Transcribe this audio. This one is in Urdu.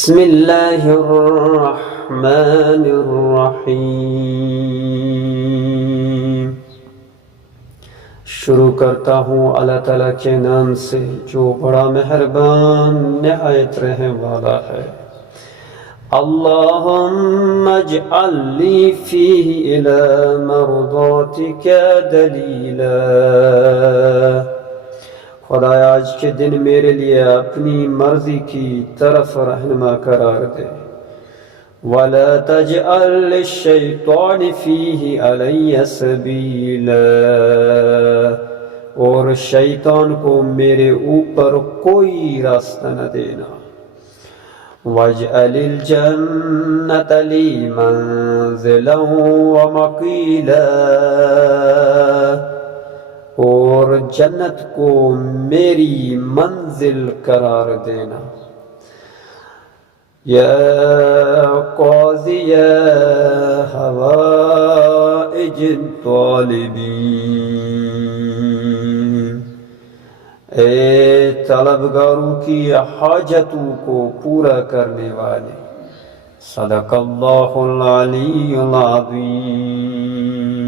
بسم اللہ الرحمن الرحیم۔ شروع کرتا ہوں اللہ تعالیٰ کے نام سے جو بڑا مہربان نہایت رحم والا ہے۔ اللہم اجعل لی فیہ الی مرضاتک دلیلا۔ خدایا آج کے دن میرے لیے اپنی مرضی کی طرف رہنما قرار دے۔ وَلَا تَجْعَلْ لِلشَّيْطَانِ فِيهِ عَلَيَّ سَبِيلًا، اور شیطان کو میرے اوپر کوئی راستہ نہ دینا۔ وَاجْعَلِ الْجَنَّةَ لِي مَنزِلًا وَمَقِيلًا، اور جنت کو میری منزل قرار دینا۔ یا قاضی حوائج الطالبین، اے طلبگاروں کی حاجتوں کو پورا کرنے والے۔ صدق اللہ العلی العظیم۔